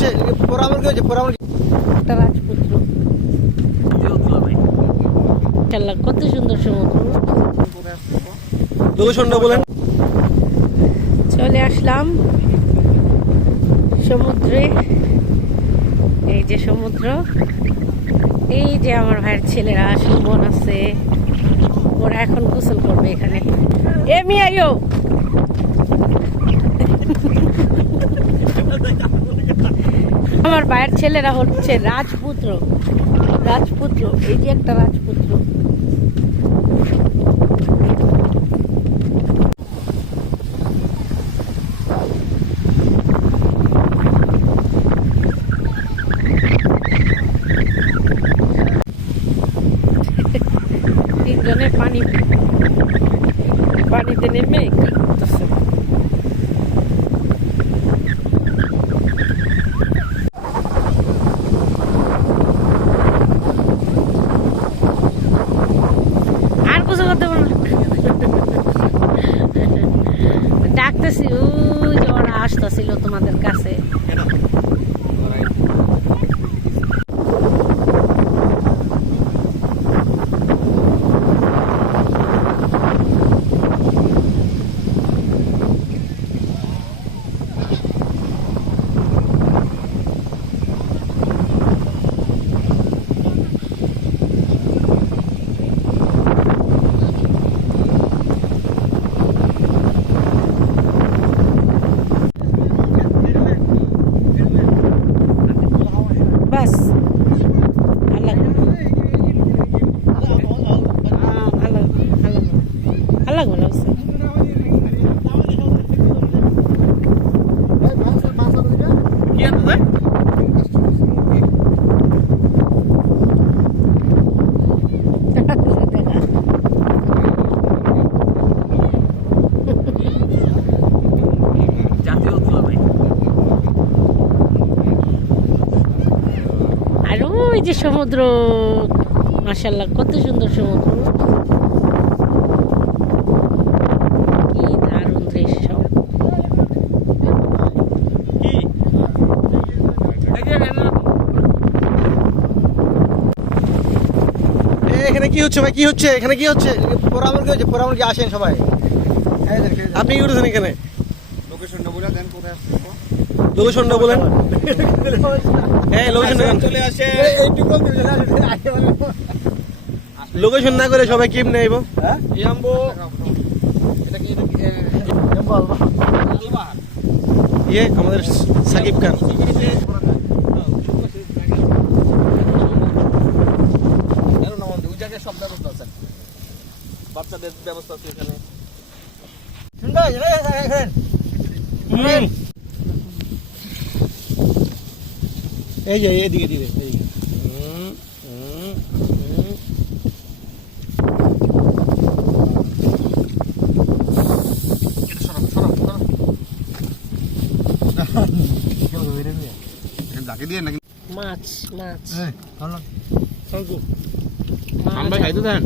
হচ্ছে পোড়ামুর কি হচ্ছে পোড়ামুর একটা রাজপুত্র। মাশাআল্লাহ, কত সুন্দর সমুদ্র। লোকেশনটা বলেন। চলে আসলাম সমুদ্রে। এই যে সমুদ্র, এই যে আমার ভাইয়ের ছেলেরা সুমন আছে, ওরা এখন গোসল করবে এখানে। এমি আইও, আমার ভাইয়ের ছেলেরা হচ্ছে রাজপুত্র। রাজপুত্র, এই যে একটা রাজপুত্র। তিনজনে পানিতে নেমে কি করতেছে। আর কিছু করতে পারবো না, ডাকতেছি। ওই যে ওরা আসতেছিল তোমাদের কাছে। বাস আল্লাহ আল্লাহ বলা আর ওই যে সমুদ্র। মাশাআল্লাহ, কত সুন্দর সমুদ্র, কি দারুণ দৃশ্য। এখানে কি হচ্ছে ভাই, কি হচ্ছে এখানে, কি হচ্ছে পোড়ামুর কি হচ্ছে পোড়ামুর কি আসেন সবাই। আপনি কি করছেন এখানে? লোকেশনটা বলে দেন, কোথায় আসছে? লোকেশনটা বলেন। হ্যাঁ, লোকেশনটা চলে আসে। লোকেশন না করে সবাই কেমনে আইব? হ্যাঁ, ইয়াম্বো। এটা কি ইয়াম্বো আলবা। ইয়ে আমাদের সাকিব খান। সব ব্যবস্থা আছে, বাচ্চাদের ব্যবস্থা আছে এখানে। এই যে এদিকে দিবে মাছ মাছ খাইতে দেন।